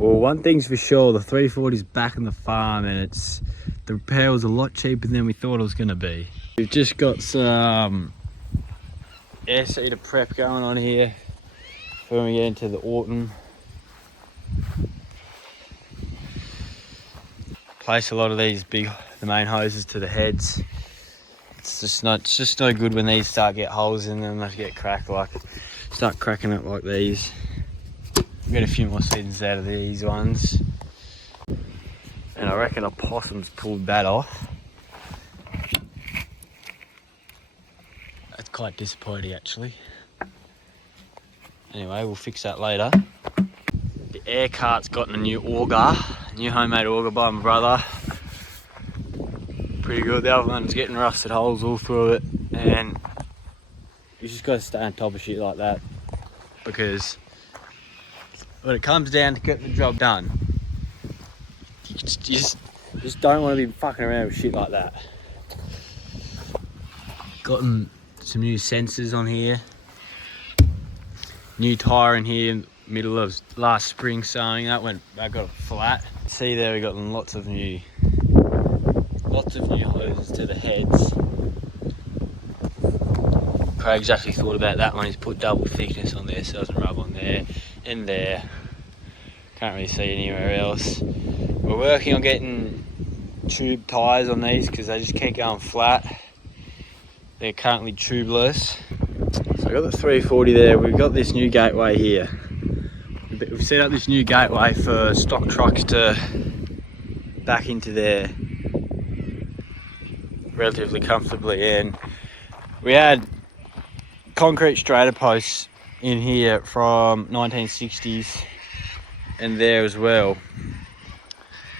Well, one thing's for sure, the 340's back in the farm, and the repair was a lot cheaper than we thought it was going to be. We've just got some air seeder prep going on here for when we get into the autumn. Place a lot of these the main hoses to the heads. It's just no good when these start get holes in them. They get start cracking up like these. We'll get a few more seasons out of these ones. And I reckon a possum's pulled that off. That's quite disappointing actually. Anyway, we'll fix that later. The air cart's gotten a new auger, new homemade auger by my brother. Pretty good. The other one's getting rusted holes all through it, and you just got to stay on top of shit like that, because when it comes down to getting the job done, you just don't want to be fucking around with shit like that. Gotten some new sensors on here, new tyre in here, middle of last spring sowing. That got flat. See there, we got lots of new hoses to the heads. Craig's actually thought about that one. He's put double thickness on there so it doesn't rub on there and there. Can't really see anywhere else. We're working on getting tube tyres on these because they just keep going flat. They're currently tubeless. So I got the 340 there. We've got this new gateway here. We've set up this new gateway for stock trucks to back into there relatively comfortably, and we had concrete strata posts in here from 1960s and there as well,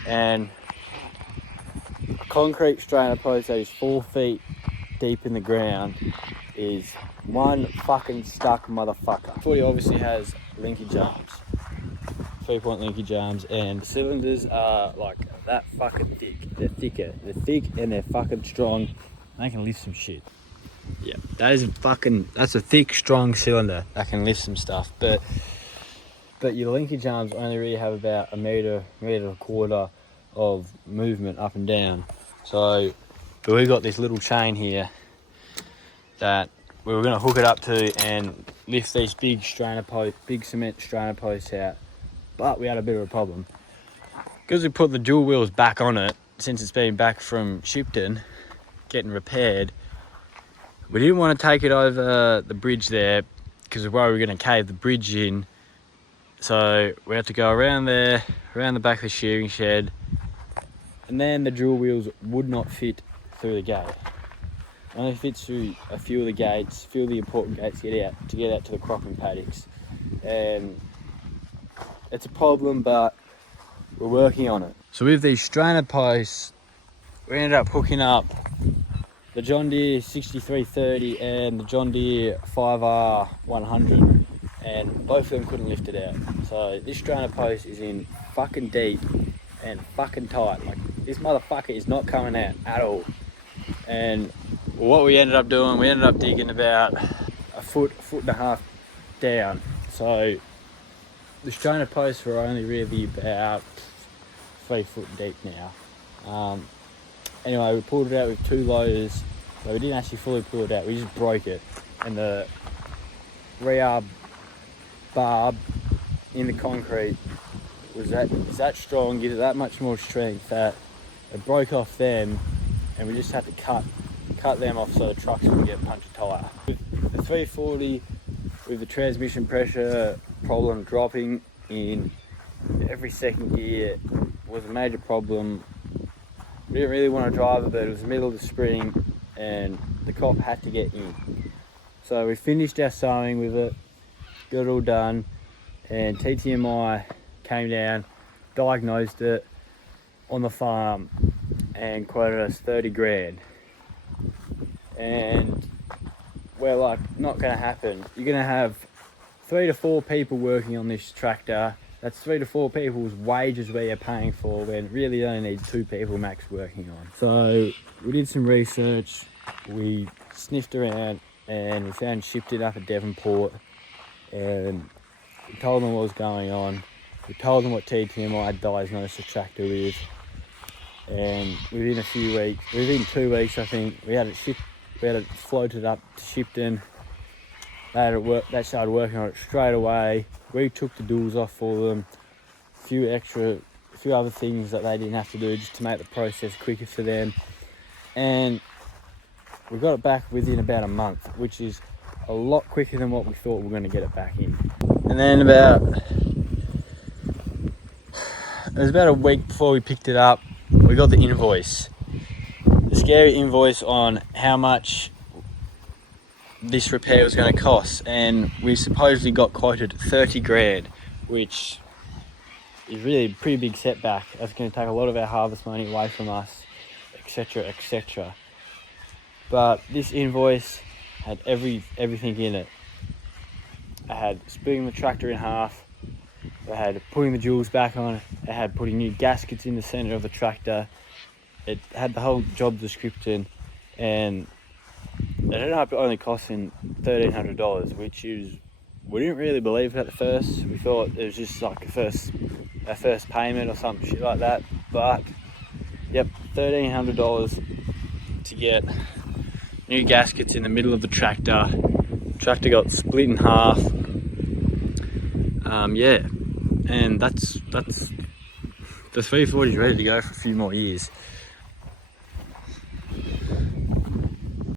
and concrete strata post that is 4 feet deep in the ground is one fucking stuck motherfucker. 40 obviously has linkage arms, 3-point linkage arms, and the cylinders are like that fucking thick. They're thicker, they're thick, and they're fucking strong. They can lift some shit. Yeah, that's a thick, strong cylinder that can lift some stuff. But your linkage arms only really have about a meter and a quarter of movement up and down. So we've got this little chain here that we were going to hook it up to and lift these big cement strainer posts out. But we had a bit of a problem. Because we put the dual wheels back on it, since it's been back from Shipton, getting repaired, we didn't want to take it over the bridge there because we were going to cave the bridge in. So we had to go around there, around the back of the shearing shed, and then the dual wheels would not fit through the gate. It only fits through a few of the gates, a few of the important gates to get out to the cropping paddocks. And it's a problem, but we're working on it. So with these strainer posts, we ended up hooking up the John Deere 6330 and the John Deere 5R 100, and both of them couldn't lift it out. So this strainer post is in fucking deep and fucking tight. Like, this motherfucker is not coming out at all. And what we ended up doing, we ended up digging about a foot and a half down. So the strainer posts were only really about 3 foot deep now. Anyway, we pulled it out with 2 loaders. So we didn't actually fully pull it out, we just broke it. And the rear barb in the concrete was that strong, gives it that much more strength that it broke off them, and we just had to cut them off so the trucks wouldn't get punched a tyre. With the 340, with the transmission pressure problem dropping in every second gear, was a major problem. We didn't really want to drive it, but it was the middle of the spring and the cop had to get in. So we finished our sowing with it, got it all done, and TTMI came down, diagnosed it on the farm and quoted us 30 grand. And we're like, not gonna happen. You're gonna have 3 to 4 people working on this tractor. That's 3 to 4 people's wages where you're paying for, when really you only need 2 people max working on. So we did some research, we sniffed around, and we found Shipton up at Devonport, and we told them what was going on. We told them what TTM I diagnosed the tractor with, and within 2 weeks, I think, we had it floated up to Shipton. They started working on it straight away. We took the doors off for them. A few other things that they didn't have to do just to make the process quicker for them. And we got it back within about a month, which is a lot quicker than what we thought we were going to get it back in. And then it was about a week before we picked it up, we got the invoice. The scary invoice on how much this repair was going to cost, and we supposedly got quoted 30 grand, which is really a pretty big setback. That's going to take a lot of our harvest money away from us, etc, etc. But this invoice had everything in it. I had splitting the tractor in half, I had putting the jewels back on, I had putting new gaskets in the centre of the tractor. It had the whole job description, and it ended up only costing $1,300, which is, we didn't really believe it at first. We thought it was just like our first payment or some shit like that. But yep, $1,300 to get new gaskets in the middle of the tractor. Tractor got split in half. And that's the 340 is ready to go for a few more years.